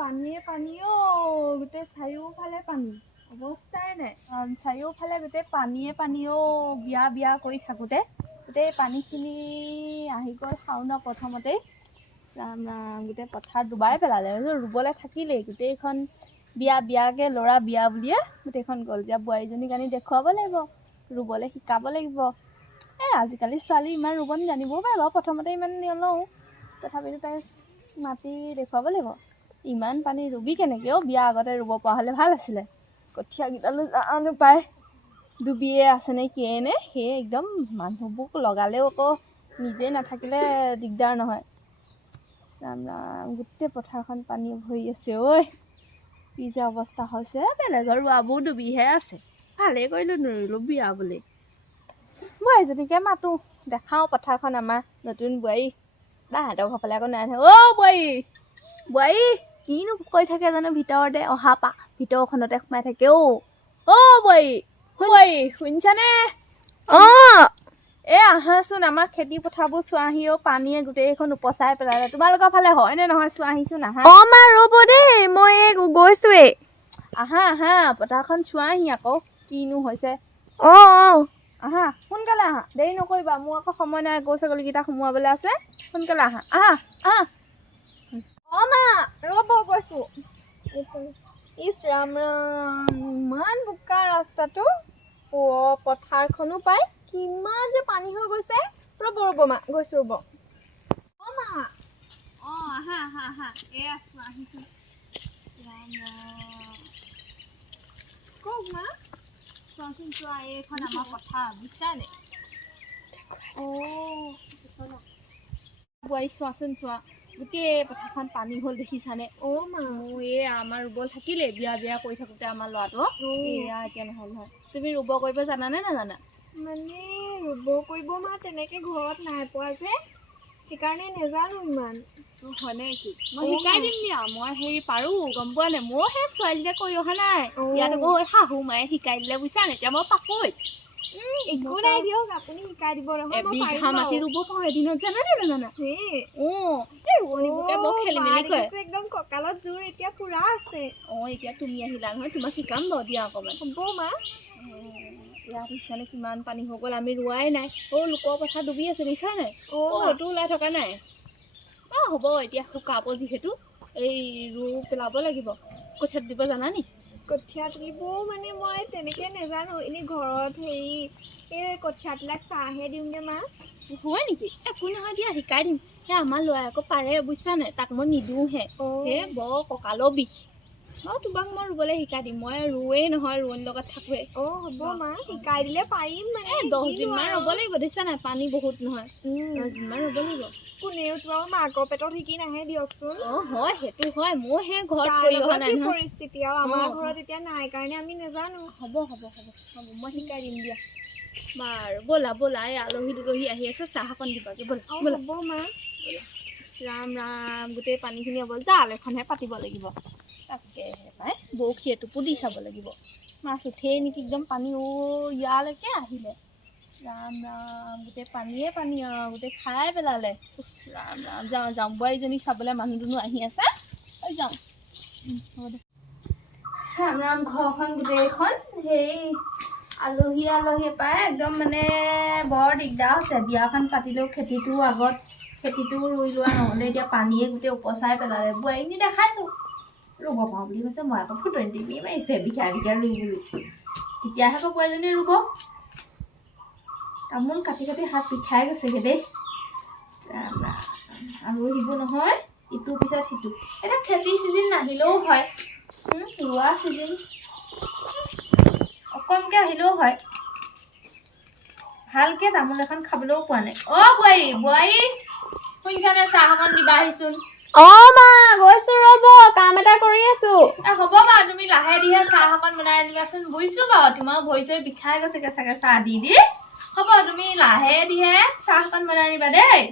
পানীয়ে পানী গোটেই চাৰিওফালে পানী অৱস্থাই নাই চাৰিওফালে গোটেই পানীয়ে পানী বিয়া বিয়া কৰি থাকোঁতে গোটেই পানীখিনি আহি গ'ল শাওনৰ প্ৰথমতেই গোটেই পথাৰ ডুবাই পেলালে ৰুবলৈ থাকিলেই গোটেইখন বিয়া বিয়াকৈ ল'ৰা বিয়া বুলিয়ে গোটেইখন গ'ল এতিয়া বোৱাৰীজনীক আনি দেখুৱাব লাগিব ৰুবলৈ শিকাব লাগিব আজিকালি ছোৱালী ইমান ৰুব জানিবও পাৰে বাৰু প্ৰথমতে ইমান নলওঁ তথাপিতো তাই মাটি দেখুৱাব লাগিব ইমান পানী ৰুবি কেনেকৈ বিয়া আগতে ৰুব পৰা হ'লে ভাল আছিলে কঠীয়াকেইটালৈ জানো পায় ডুবিয়ে আছেনে কিয়ে নে সেয়ে একদম মানুহবোৰক লগালেও আকৌ নিজে নাথাকিলে দিগদাৰ নহয় ৰাম ৰাম গোটেই পথাৰখন পানী ভৰি আছে ঐ কি যে অৱস্থা হৈছে বেলেগৰ ৰোৱাবোৰ ডুবিহে আছে ভালেই কৰিলোঁ নৰুলোঁ বিয়া বুলি বোৱাৰীজনীকে মাতোঁ দেখাওঁ পথাৰখন আমাৰ নতুন বোৱাৰী তাহাঁতৰ ঘৰফালে আকৌ নাই বোৱাৰী বোৱাৰী কিনো কৈ থাকে জানো ভিতৰতে অহা পা ভিতৰখনতে সোমাই থাকে বোৱাৰী বোৱাৰী শুনিছানে আহাচোন আমাৰ খেতি পথাৰবোৰ চোৱাহি পানীয়ে গোটেইখন উপচাই পেলালে তোমালোকৰ ফালে হয় নে নহয় চোৱাহিচোন আহা মা ৰ'ব দেই মই গৈছোৱেই আহা আহা পথাৰখন চোৱাহি আকৌ কিনো হৈছে আহা সোনকালে আহা দেৰি নকৰিবা মোৰ আকৌ সময় নাই গৰু ছাগলীকেইটা সোমোৱাবলৈ আছে সোনকালে আহা আহা আহা মা ৰ'ব গৈছোঁ ইছ ৰাম ৰাম ইমান বোকা ৰাস্তাটো পথাৰখনো পায় কিমান যে পানী হৈ গৈছে ৰ'ব মা গৈছোঁ ৰ'ব মা আহা আহা আহা আছোঁ আহিছোঁ ৰাম ৰাম কওক মা চোৱাচোন চোৱা এইখন আমাৰ পথাৰ বুজিছানে বোৱাৰী চোৱাচোন চোৱা গোটেই পথাৰখন পানী হ'ল দেখিছানে মা আমাৰ ৰুব থাকিলে বিয়া বিয়া কৰি থাকোঁতে আমাৰ ল'ৰাটো এতিয়া নহয় তুমি ৰুব কৰিব জানানে নাজানা মানে ৰুব কৰিব মা তেনেকৈ ঘৰত নাই পোৱা যে সেইকাৰণে নেজানো ইমান হয় নেকি মই শিকাই দিম দিয়া মই হেৰি পাৰোঁ গম পোৱা নাই মই সেই ছোৱালীতে কৰি অহা নাই ইয়াত আকৌ শাহু মায়ে শিকাই দিলে বুজিছানে এতিয়া মই পাকৈত একো নাই দিয়ক আপুনি শিকাই দিব বিঘা মাটি ৰুব পাৰোঁ এদিনত জানানে নাজানা ৰোৱনীবোৰকে বৰ খেলি মেলি কৰে একদম কঁকালত জোৰ এতিয়া পুৰা আছে এতিয়া তুমি আহিলা নহয় তোমাক শিকাম বাৰু দিয়া অকণমান হ'ব মা ইয়াত দেখিছানে কিমান পানী হৈ গ'ল আমি ৰোৱাই নাই লোকৰ পথাৰ ডুবি আছে দেখিছা নাই সেইটো ওলাই থকা নাই হ'ব এতিয়া শুকাব যিহেতু এই পেলাব লাগিব কঠীয়া দিব জানা নি কঠীয়া তুলিবও মানে মই তেনেকৈ নেজানো এনেই ঘৰত হেৰি এই কঠীয়াবিলাক চাহহে দিওঁগৈ মা হয় নেকি একো নহয় দিয়া শিকাই দিম আমাৰ ল'ৰাই আকৌ পাৰে বুজিছা নাই তাক মই নিদিওঁহে বৰ কঁকালৰ বিষ তোমাক মই ৰুবলৈ শিকাই দিম মই ৰুৱেই নহয় ৰোৱনীৰ লগত থাকোঁৱে হ'ব মা শিকাই দিলে পাৰিম মানে 10 দিনমান ৰুব লাগিব দেখিছা নাই পানী বহুত নহয় 10 দিনমান ৰুব লাগিব কোনেও তোমাৰ মাকৰ পেটত শিকি নাহে দিয়কচোন হয় সেইটো হয় মই সেই ঘৰত কৰি অহা নাই পৰিস্থিতি আৰু আমাৰ ঘৰত এতিয়া নাই কাৰণে আমি নাজানো হ'ব মই শিকাই দিম দিয়া বাৰু ব'লা এই আলহী দুলহী আহি আছে চাহ অকণ দিবাগৈ ব'লা হ'ব মা ৰাম ৰাম গোটেই পানীখিনি হ'ব জাল এখনহে পাতিব লাগিব তাকেহে পাই বৰশী এটোপো দি চাব লাগিব মাছ উঠেই নেকি একদম পানী ইয়ালৈকে আহিলে ৰাম ৰাম গোটেই পানীয়ে পানী গোটেই খাই পেলালে ৰাম ৰাম যাওঁ বোৱাৰীজনীক চাবলৈ মানুহ দুনুহ আহি আছে যাওঁ হ'ব দে ৰাম ৰাম ঘৰখন গোটেইখন সেই আলহী পাই একদম মানে বৰ দিগদাৰ হৈছে বিয়াখন পাতিলেও খেতিটো আগত খেতিটো ৰুই লোৱা নহ'লে এতিয়া পানীয়ে গোটেই উপচাই পেলালে বোৱাৰীজনী দেখাইছোঁ ৰুব পাৰোঁ বুলি কৈছে মই আকৌ ফুটনি টিপি মাৰিছে বিঘা ৰুই বুলি তেতিয়াহে আকৌ বোৱাৰীজনীয়ে ৰুব তামোল কাটি হাত বিষাই গৈছেগৈ দেই আলহীবোৰ নহয় ইটোৰ পিছত সিটো এতিয়া খেতিৰ চিজন নাহিলেও হয় ৰোৱা চিজন অকণকৈ আহিলেও হয় ভালকৈ তামোল এখন খাবলৈও পোৱা নাই বোৱাৰী শুনিছানে চাহ অকণ দিবা আহিছোন মা গৈছো ৰ'ব কাম এটা কৰি আছো হ'ব বাৰু তুমি লাহে দিহে চাহ অকণ বনাই দিবাচোন বুজিছোঁ বাৰু তোমাৰ ভৰি চৰি বিষাই গৈছেগৈ চাগে চাহ দি হ'ব তুমি লাহে দিহে চাহ অকণ বনাই দিবা দেই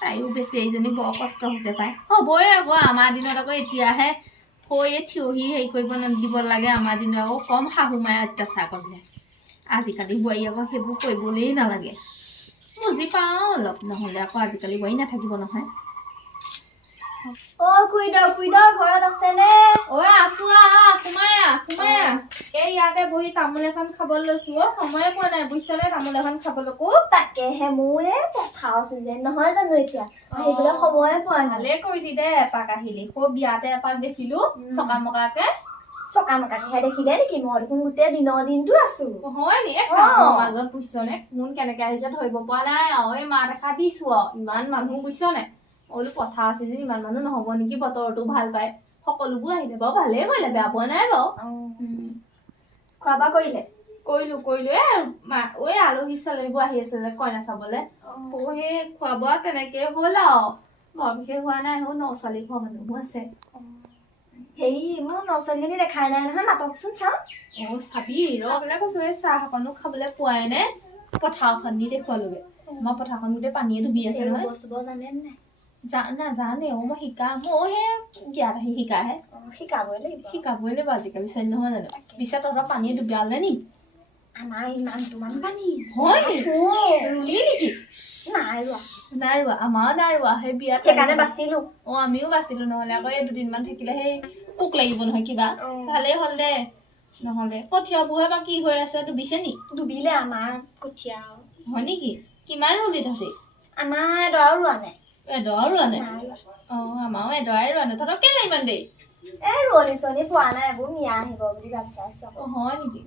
তাইও বেছি এইজনী বৰ কষ্ট হৈছে পাই হ'বই আকৌ আমাৰ দিনত আকৌ এতিয়াহে হৈয়ে থিয়হি হেৰি কৰিব দিব লাগে আমাৰ দিনত আকৌ কম শাহু মায়ে অত্যাচাৰ কৰিলে আজিকালি বোৱাৰী আকৌ সেইবোৰ কৰিবলেই নালাগে বুজি পাওঁ অলপ নহ'লে আকৌ আজিকালি বোৱাৰী নাথাকিব নহয় খুইদৰ ঘৰত আছে নে? ঐ আছো আহা সোমাই এই ইয়াতে বহি তামোল এখন খাবলৈ লৈছো সময়ে পোৱা নাই বুজিছানে তামোল এখন খাবলৈকো তাকেহে মোৰ এই পথাৰ চিজন নহয় জানো এতিয়া আহিবলৈ সময়ে পোৱা নাই। ভালে কৰিলি দে এপাক আহিলি বিয়াতে এপাক দেখিলো চকা মকাকে চকামকাকেহে দেখিলে নেকি? মই দেখোন গোটেই দিনটো আছো। হয় নি মাজত বুজিছনে কোন কেনেকে আহিছে ধৰিব পৰা নাই আৰু এই মা দেখা দিছো আৰু ইমান মানুহ বুজিছনে বোলো পথাৰ আছে যে ইমান মানুহ নহব নেকি বতৰটো ভাল পায় সকলোবোৰ আহিলে বাৰু ভালেই কৰিলে বেয়া পোৱা নাই বাৰু খোৱা বোৱা কৰিলে? কৰিলো ঐ আলহী চালহীবোৰ আহি আছে যে কইনা চাবলে সেই খোৱা বোৱা তেনেকে হ'ল আৰু বৰ বিশেষ হোৱা নাই ন ছোৱালী ঘৰ মানুহো আছে হেৰি মোৰ নচলীজনী দেখাই নাই নহয় মাতকচোন চাওঁ। চাবি ৰে কৈছো এই চাহ অকনো খাবলৈ পোৱাই নে পথাৰখন দি দেখুৱালোগে আমাৰ পথাৰখন গোটেই পানীয়ে ডুবি আছে নহয় বস্তুব জানে নাই? নাজানে মই শিকাম মই সেই জ্ঞাত আহি শিকাহে শিকাবই লাগিব আজিকালি ছোৱালী নহয় জানো পিছে তহঁতৰ পানীয়ে ডুবিয়ালে নি? আমাৰ ইমান পানী হয় ৰুলি নেকি? নাই ৰোৱা আমাৰো নাই ৰোৱা সেই বিয়াত সেইকাৰণে বাচিলো। আমিও বাচিলো নহলে আকৌ এই দুদিনমান থাকিলে সেই পোক লাগিব নহয় কিবা ভালেই হ'ল দে নহলে কঠিয়াবোৰহে বা কি হৈ আছে ডুবিছে নি? ডুবিলে আমাৰ কঠীয়া হয় নেকি? কিমান ৰুলি তহঁতি? আমাৰ এডৰাও ৰোৱা নাই। এডৰাও ৰোৱা নাই? আমাৰো এডৰাই ৰোৱা নাই। তহঁতক কেলে ইমান দেৰি? ৰোৱনী চোৱনী পোৱা নাই এইবোৰ মিয়া আহিব বুলি ভাবি আছো। হয় নেকি?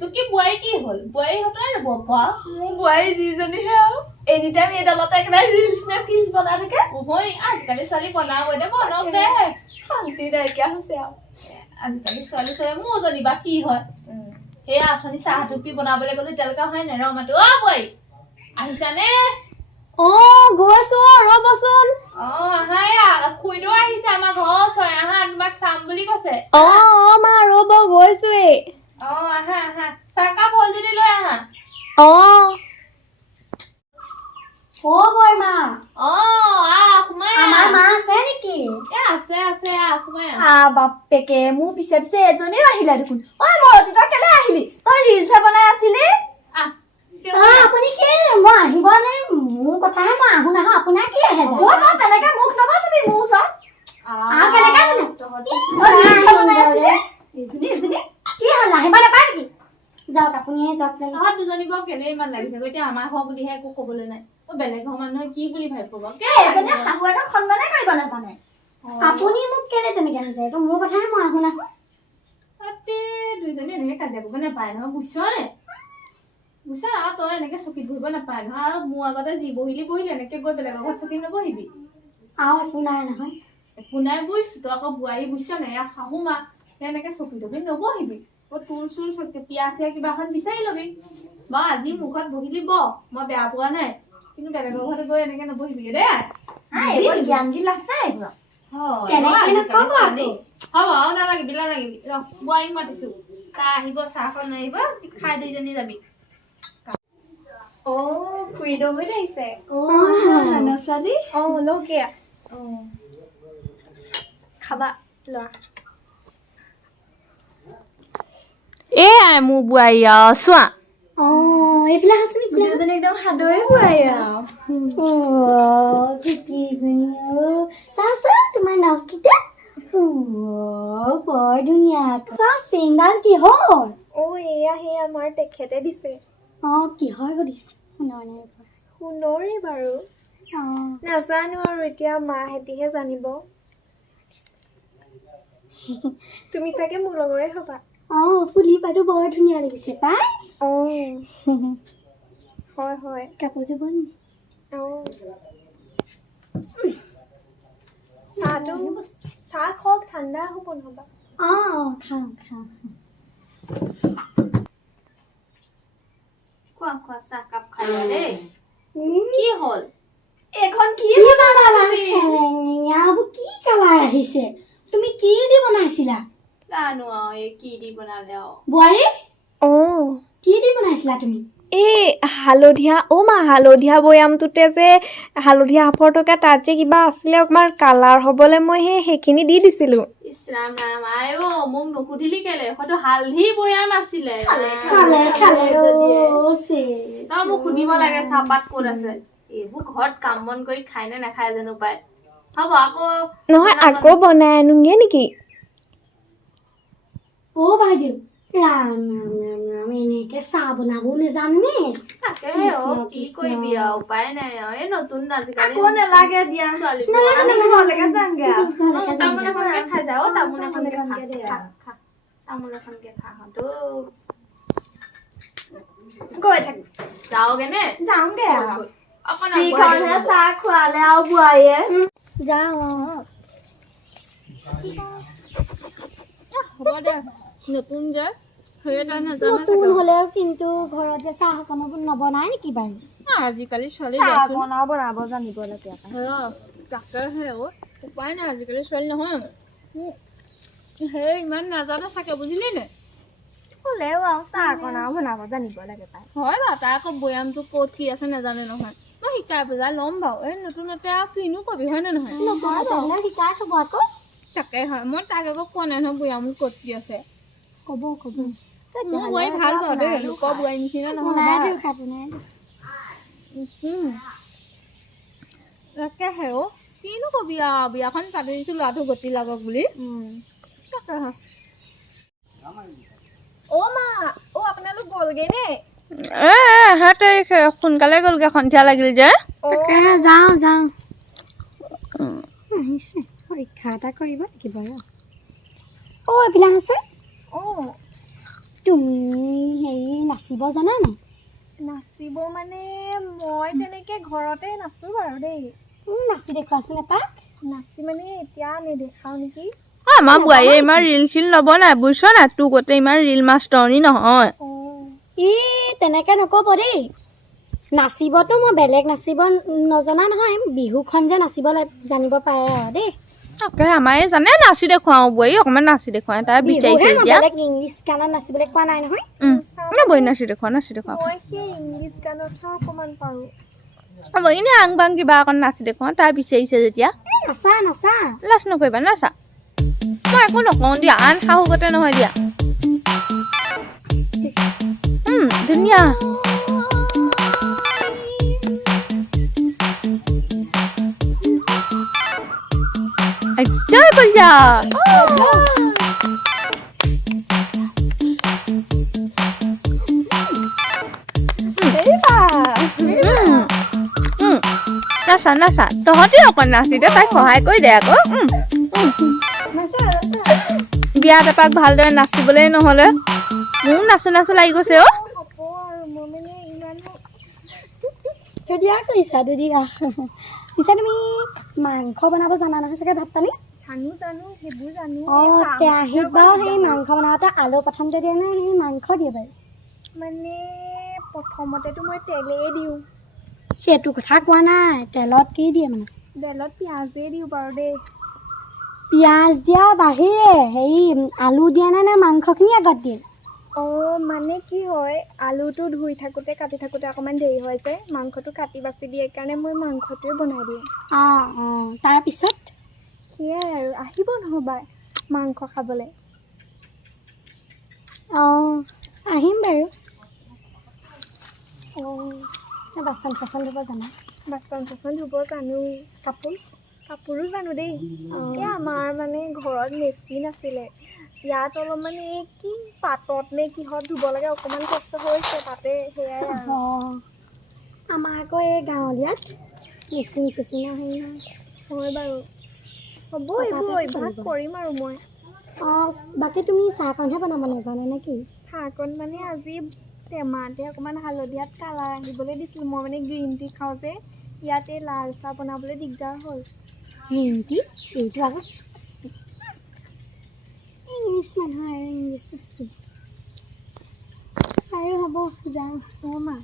তোৰ কি বোৱাৰী কি হ'ল? বোৱাৰীহঁতে ৰুব পৰা মোৰ বোৱাৰী যিজনীহে আৰু এনিটাইম এইডালতে একেবাৰে ৰিলছ নে ফিল্ছ বনাই থাকে। হয় আজিকালি ছোৱালী বনাব দে বনাওক দে শান্তি নাইকিয়া হৈছে আৰু আজিকালি ছোৱালী মোৰ জনিবা কি হয় সেয়া অথনি চাহ টুপি বনাবলৈ গ'লো এতিয়ালৈকে হয় নাই ৰমাটো বোৱাৰী আহিছানে? গৈছো ৰ'বচোন। আহা খুইদেউ আহিছে আমাৰ ঘৰৰ ওচৰৰে আহা তোমাক চাম বুলি কৈছে। মা ৰ'ব গৈছোৱে। আহা চাহকাপ হ'ল যদি লৈ আহা। বৈ মা সোমাই আমাৰ মা আছে নেকি? আছে সোমাই বাপেকে মোৰ পিছে এজনীও আহিলে দেখোন। মৰতি তই কেলে আহিলি? তই ৰিলছহে বনাই আছিলি। আপুনি কি মই আহিব নাই মোৰ কথাহে মই আহো নাহো আপোনাৰ কি আহে তেনেকে মুখ নবাচিবি মোৰ ওচৰত কি হল আহিব নাপায় নেকি? যাওক আপুনি যাওক দুজনী বাৰু কেলে ইমান লাগিছে এতিয়া আমাৰ ঘৰ বুলিহে একো কবলৈ নাই বেলেগ ঘৰ মানুহে কি বুলি ভাবিব শাহু এটা সন্মানে কৰিব নাজানে। আপুনি মোক কেলে তেনেকে হৈছে এইটো মোৰ কথাহে মই আহো নাহো দুইজনী এনেকে কাজিয়া কৰিব নাপায় নহয় বুজিছনে? বুজিছা তই এনেকে চকীত বহিব নাপায় নহয় আৰু মোৰ আগতে যি বহিলি এনেকে গৈ বেলেগৰ ঘৰত চকীত নবহিবি আৰু একো নাই নহয় একো নাই বুজিছো তই আকৌ বোৱাৰী বুজিছ নাই ইয়াৰ শাহু মা এনেকে চকী টকী নবহিবি তুল চুল পিয়া চিয়া কিবা এখন বিচাৰি লবি বাৰু আজি মুখত বহিলি মই বেয়া পোৱা নাই কিন্তু বেলেগৰ ঘৰত গৈ এনেকে নবহিবি দেই জ্ঞান দি লাভ নাই হ'ব নালাগিবি বোৱাৰীক মাতিছো তাই আহিব চাহখন আহিব খাই দুইজনী যাবি। খুৰীদেউ হৈ আহিছে ছোৱালী লৌকিয়া খাবা লোৱা এয়াই মোৰ বোৱাৰী আৰু চোৱা এইবিলাক আছে নেকি একদম সাদৰে বোৱাৰী তোমাৰ নাম কেইটা বৰ ধুনীয়া চেইনডাল কিহৰ? এয়া সেই আমাৰ তেখেতে দিছে। কিহৰ সুধিছে? সোণৰে বাৰু নাজানো আৰু এতিয়া মাহেঁতিহে জানিব। তুমি চাগে মোৰ লগৰে হবা। ফুলি পাতো বৰ ধুনীয়া লাগিছে পাই। হয় কাপোৰযোৰ বৰ চাহ খাওক ঠাণ্ডা হ'ব নহবা। খাওঁ খোৱা চাহকাপ খাই লোৱা দেই কি হ'ল এখন কি কালাৰ আহিছে? তুমি কি দি বনাইছিলা? জানো এই কি দি বনালে বোৱাৰী কি দি বনাইছিলা তুমি? হালধীয়া হালধীয়া বৈয়ামটোতে যে হালধীয়া আফৰ থকা তাত যে কিবা আছিলে অকমান কালাৰ হবলৈ মই সেইখিনি দি দিছিলো। ইছৰাম ৰাম মোক নুসুধিলি কেলে হয়তো হালধি বৈয়াম আছিলে মোক সুধিব লাগে চাহপাত ক'ত আছে এইবোৰ ঘৰত কাম বন কৰি খাই নে নাখায় জানো পাই হ'ব আকৌ নহয় আকৌ বনাই আনোগে নেকি অ' বাইদেউ ৰাম ৰাম ৰাম ৰাম এনেকে চাহ বনাবও নেজানো নে তাকে কি কৰিবি আৰু উপায় নাই আৰু এই নতুন আজিকালি আকৌ নালাগে দিয়া নালাগে ঘৰলৈকে যামগে আৰু তামোল এখনকে খাই যাওঁ তামোল এখনকে খা দে খা তামোল এখনকে খা হতো গৈ থাক যাওগে নে যাওঁগে আৰু অকণ যিখনহে চাহ খোৱালে আৰু বোৱাৰীয়ে যাওঁ হ'ব দে নতুন যে সেইকাৰণে নাজানে নতুন হ'লেও কিন্তু ঘৰত যে চাহ অকণ নবনাই নেকি বাৰু আজিকালি ছোৱালী চাহ দিয়াচোন বনাব বনাব জানিব লাগে তাকেহে উপায় নাই আজিকালি ছোৱালী নহয় সেই ইমান নাজানে চাগে বুজিলি নে হ'লেও আৰু চাহ বনাব জানিব লাগে পাই হয় বাৰু তাৰ আকৌ বৈয়ামটো ক'ত কি আছে নাজানে নহয় মই শিকাই বুজাই ল'ম বাৰু এই নতুনতে আৰু কিনো কবি হয় নে নহয় শিকাই থ'ব আকৌ তাকে হয় মই তাক আকৌ কোৱা নাই নহয় বৈয়াম ক'ত কি আছে ক'ব মোৰ বোৱাৰী ভাল পাওঁ দেই লোকৰ বোৱাৰী নিচিনা নহয় তাকেহে কিনো কবি আৰু বিয়াখন পাতি দিছো ল'ৰাটো গতি লাগক বুলি তাকেহে মা আপোনালোক গ'লগে নে সিহঁতে সোনকালে গ'লগে সন্ধিয়া লাগিল যে তাকে যাওঁ আহিছে পৰীক্ষা এটা কৰিব নেকি বাৰু এইবিলাক আছে তুমি হেৰি নাচিব জানা নাই নাচিব মানে মই তেনেকে ঘৰতে নাচো বাৰু দেই নাচি দেখুৱাচোন এপাক নাচি মানে এতিয়া নেদেখাও নেকি আমাৰ বোৱাৰীয়ে ইমান ৰিল চিল ল'ব নাই বুজিছ না তোৰ গোটেই ইমান ৰিল মাষ্টৰণি নহয় তেনেকে নক'ব দেই নাচিবতো মই বেলেগ নাচিব নজনা নহয় বিহুখন যে নাচিব জানিব পাৰে আৰু দেই তাকে আমাৰে জানে নাচি দেখুৱাওঁ বোৱাৰী অকণমান নাচি দেখুৱাই তাই বিচাৰিছে এতিয়া বেলেগ ইংলিছ গানত নাচিবলৈ কোৱা নাই নহয় বোৱাৰী নাচি দেখুৱাওঁ মই সেই ইংলিছ গানতহে অকণমান পাৰোঁ বোৱাৰী এনে আং বাং কিবা অকণ নাচি দেখুৱাওঁ তাই বিচাৰিছে যেতিয়া নাচা লাজ নকৰিবা নাচা মই একো নকওঁ দিয়া আন সাহসতে নহয় দিয়া ধুনীয়া জয় বলিয়া নাচা তহঁতি অকণ নাচি দে তাইক সহায় কৰি দে আকৌ বিয়াত এপাক ভালদৰে নাচিবলৈ নহ'লে মোৰ নাচো লাগি গৈছে পিছে তুমি মাংস বনাব জানা নহয় চাগে ভাত পানী জানো সেইবোৰ জানো কেৰাহীত বাৰু সেই মাংস বনাওঁতে আলু প্ৰথমতে দিয়ে নে সেই মাংস দিয়ে বাৰু মানে প্ৰথমতেতো মই তেলেই দিওঁ সেইটো কথা কোৱা নাই তেলত কি দিয়ে মানে তেলত পিঁয়াজেই দিওঁ বাৰু দেই পিঁয়াজ দিয়া বাহিৰে হেৰি আলু দিয়ে নে মাংসখিনি আগত দিয়ে মানে কি হয় আলুটো ধুই থাকোঁতে কাটি থাকোঁতে অকণমান দেৰি হয় যে মাংসটো কাটি বাচি দিয়ে কাৰণে মই মাংসটোৱে বনাই দিওঁ তাৰপিছত সেয়াই আৰু আহিব নহ'বা মাংস খাবলৈ আহিম বাৰু বাচন চাচন ধুব জানো বাচন চাচন ধুব জানো কাপোৰো জানো দেই এই আমাৰ মানে ঘৰত মেচিন আছিলে ইয়াত অলপমান এই কি পাতত নে কিহত ধুব লাগে অকণমান কষ্ট হৈছে তাতে সেয়াই আৰু আমাৰ আকৌ এই গাঁৱলীয়াত মেচিন চেচিন হেৰি নাই হয় বাৰু হ'ব এইবোৰ অভ্যাস কৰিম আৰু মই বাকী তুমি চাহকণহে বনাব নাজানে নে কি চাহকণ মানে আজি টেমাতে অকণমান হালধিয়াত কালাৰ আহিবলৈ দিছিলোঁ মই মানে গ্ৰীণ টি খাওঁ যে ইয়াতে লাল চাহ বনাবলৈ দিগদাৰ হ'ল গ্ৰীণ টি এইটো আকৌ ইংলিছ মানুহ আৰু ইংলিছ বস্তু আৰু হ'ব যাওঁ মা